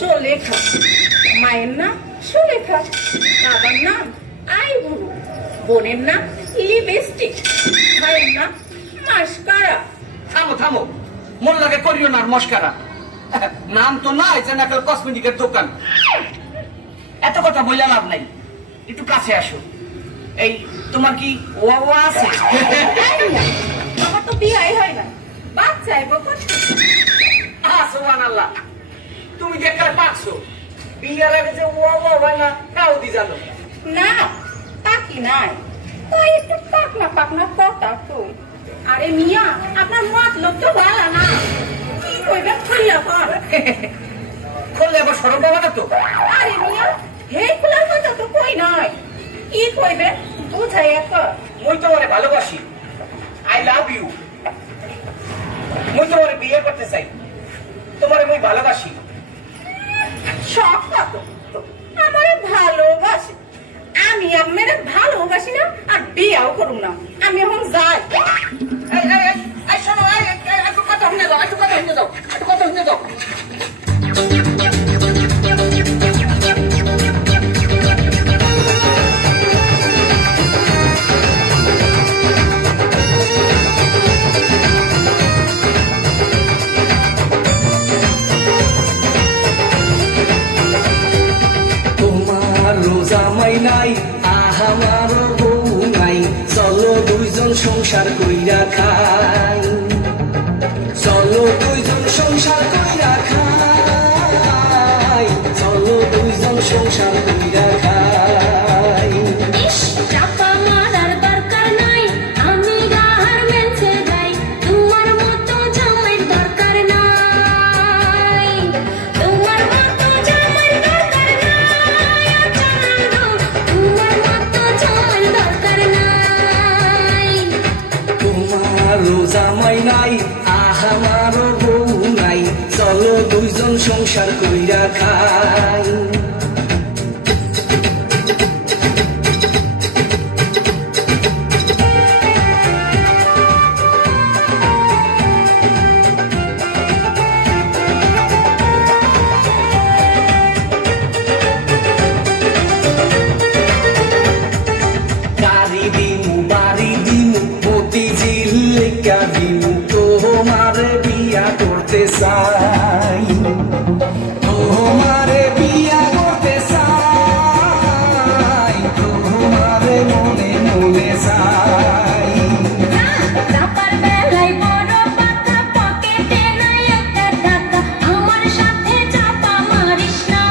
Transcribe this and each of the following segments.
চলেখা, মায়ের নাম সুলেখা, বাবার নাম আইবুড়ো, বোনের নাম লিপস্টিক, ভাইয়ের নাম মাস্কারা। থামো থামো, মন লাগে করিও না মস্কারা। নাম তো নাই, যে নাকাল কসমেটিকের দোকান। এত কথা বললে লাভ নাই, একটু কাছে আসো। এই তোমার কি ওয়া আছে? আমার তো বিয়ে হয় না, বাচ্চা আইবো সুবহানাল্লাহ, তুমি যে একটা পাকছো, বিয়ের আগে যে ওয়া হয় না তাও দি জানো না? তাকি নাই, তাই একটু পাকনা পাকনা কথা তো। আরে মিয়া, আপনার মতলব তো ভালো না, কি কইবে খুললা কর। করলে আবার সরব পাবা না তো? আরে মিয়া, হে খোলার কথা তো কই নাই, কি কইবে বুঝাই কর। মুই তোমারে ভালোবাসি, আই লাভ ইউ। মুই তোমারে বিয়ে করতে চাই, তোমারে মুই ভালোবাসি। শখ কত আমার ভালোবাসি, আমি আপনার ভালোবাসি না আর বিয়াও করুম না। আমি এখন যাই। শোনো, একটু কথা শুনে যাও, একটু কথা শুনে যাও, একটু কথা শুনে যাও। জামাই নাই আহামার বউ নাই, চলো দুইজন সংসার কইরা খাই, চলো দুইজন সংসার কইরা খাই, চলো দুইজন সংসার কইরা খাই। চাপা মারার দরকার নাই, আমি গার্মেন্টসে যাই, তোমার মতো জামাইয়ের দরকার নাই, তোমার মতো জামাইয়ের দরকার নাই, তোমার মতো জামাইয়ের দরকার নাই। তোমারও জামাই নাই আহামারও বউ নাই, চলো দুইজন সংসার কইরা খাই। গাড়ি দিমু বাড়ি দিমু মতিঝিল লেখা দিমু, তোমারে বিয়া করতে চাই, তোমারে বিয়া করতে চাই, তোমারে মনে মনে চাই। চাপার বেলায় বড় পাতা, পকেটে নাই একটা টাকা, আমার সাথে চাপা মারিস না,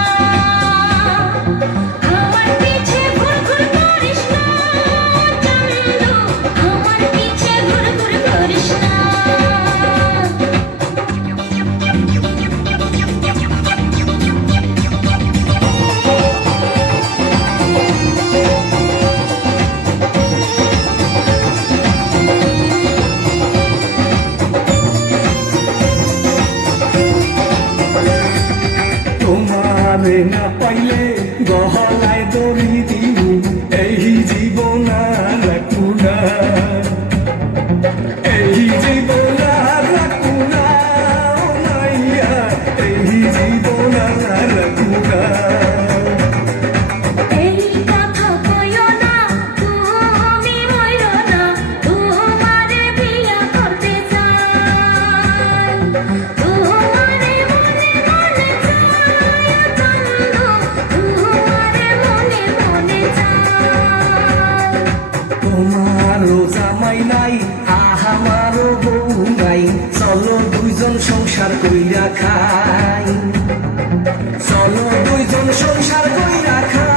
আমার পিছে ঘুর ঘুর করিস না, চান্দু আমার পিছে ঘুর ঘুর করিস না। তোমারে না পাইলে গহলায় দড়ি দিমু, এই জীবন আর রাখু না, এই জীবন আর রাখু না, ও মাইয়া, এই জীবন আর রাখু না। এই কথা কইও না, তুমি মইরো না, তোমারে বিয়া করতে চাই, তোমারে মনে মনে চাই, চান্দু তোমারে মনে মনে চাই। তোমারও জামাই নাই আহামারও বউ নাই, চলো দুইজন সংসার কইরা খাই, চলো দুইজন সংসার কইরা খাই।